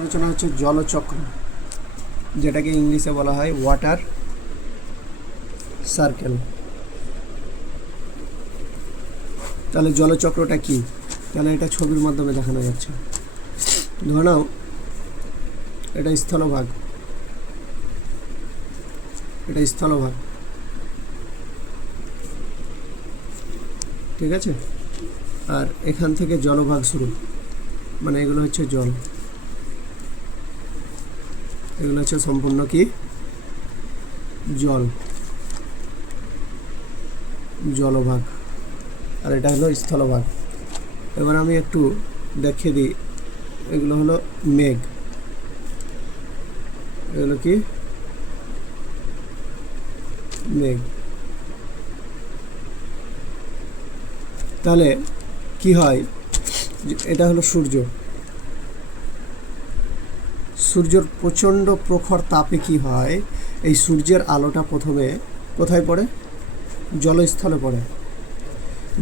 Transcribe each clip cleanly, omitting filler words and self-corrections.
আলোচনা হচ্ছে জলচক্র, যেটাকে ইংলিশে বলা হয় ওয়াটার সার্কেল। তাহলে জলচক্রটা কি? তাহলে এটা ছবির মাধ্যমে দেখানো যাচ্ছে। ধরে নাও এটা স্থলভাগ, এটা স্থলভাগ, ঠিক আছে। আর এখান থেকে জলভাগ শুরু, মানে এগুলো হচ্ছে জল, এগুলো হচ্ছে সম্পূর্ণ কি জল, জলভাগ, আর এটা হলো স্থলভাগ। এবার আমি একটু দেখিয়ে দিই, এগুলো হলো মেঘ, এগুলো কি মেঘ। তাহলে কি হয়, এটা হলো সূর্য, সূর্যের প্রচণ্ড প্রখর তাপে কি হয়, এই সূর্যের আলোটা প্রথমে কোথায় পড়ে? জলস্থলে পড়ে,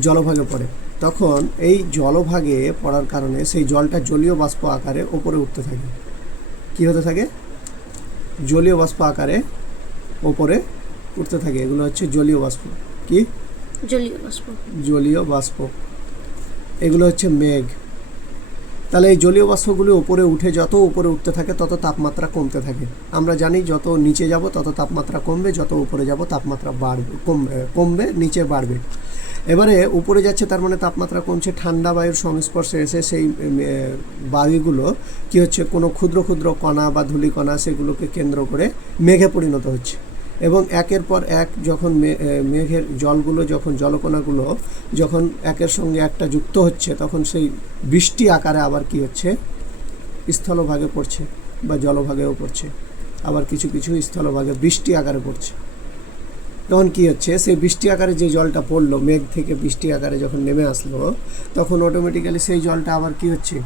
জলভাগে পড়ে। তখন এই জলভাগে পড়ার কারণে সেই জলটা জলীয় বাষ্প আকারে ওপরে উঠতে থাকে। কি হতে থাকে? জলীয় বাষ্প আকারে ওপরে উঠতে থাকে। এগুলো হচ্ছে জলীয় বাষ্প। কি? জলীয় বাষ্প। জলীয় বাষ্প। এগুলো হচ্ছে মেঘ। তাহলে এই জলীয় বাষ্পগুলি উপরে উঠে, যত উপরে উঠতে থাকে তত তাপমাত্রা কমতে থাকে। আমরা জানি যত নিচে যাব তত তাপমাত্রা কমবে, যত উপরে যাব তাপমাত্রা বাড়বে, কমবে, নিচে বাড়বে। এবারে উপরে যাচ্ছে, তার মানে তাপমাত্রা কমছে। ঠান্ডা বায়ুর সংস্পর্শে এসে সেই বায়ুগুলো কি হচ্ছে, কোনো ক্ষুদ্র ক্ষুদ্র কণা বা ধূলিকণা, সেগুলোকে কেন্দ্র করে মেঘে পরিণত হচ্ছে। এবং একের পর এক যখন মেঘের জলগুলো, যখন জলকণাগুলো যখন একের সঙ্গে একটা যুক্ত হচ্ছে, তখন সেই বৃষ্টি আকারে আবার কি হচ্ছে, স্থলভাগে পড়ছে বা জলভাগেও পড়ছে। আবার কিছু কিছু স্থলভাগে বৃষ্টি আকারে পড়ছে। তখন কি হচ্ছে, সেই বৃষ্টি আকারে যে জলটা পড়লো, মেঘ থেকে বৃষ্টি আকারে যখন নেমে আসলো, তখন অটোমেটিক্যালি সেই জলটা আবার কি হচ্ছে,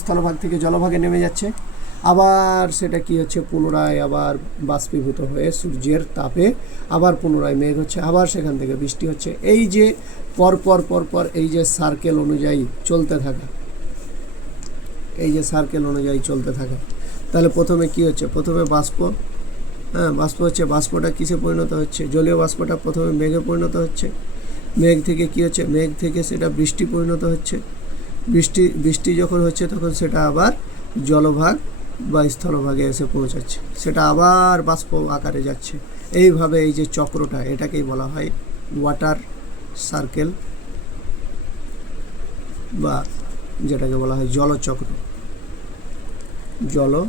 স্থলভাগ থেকে জলভাগে নেমে যাচ্ছে। আবার সেটা কি হচ্ছে, পুনরায় আবার বাষ্পীভূত হয়ে সূর্যের তাপে আবার পুনরায় মেঘ হচ্ছে, আবার সেখান থেকে বৃষ্টি হচ্ছে। এই যে পরপর এই যে সার্কেল অনুযায়ী চলতে থাকা, এই যে সার্কেল অনুযায়ী চলতে থাকা। তাহলে প্রথমে কি হচ্ছে, প্রথমে বাষ্প, বাষ্প হচ্ছে, বাষ্পটা কিসে পরিণত হচ্ছে, জলীয় বাষ্পটা প্রথমে মেঘে পরিণত হচ্ছে। মেঘ থেকে কি হচ্ছে, মেঘ থেকে সেটা বৃষ্টি পরিণত হচ্ছে। বৃষ্টি যখন হচ্ছে তখন সেটা আবার জলভাগ বা স্থলভাগে এসে পৌঁছাচ্ছে, সেটা আবার বাষ্প আকারে যাচ্ছে। এইভাবে এই যে চক্রটা, এটাকেই বলা হয় ওয়াটার সার্কেল, বা যেটাকে বলা হয় জলচক্র, জলচক্র।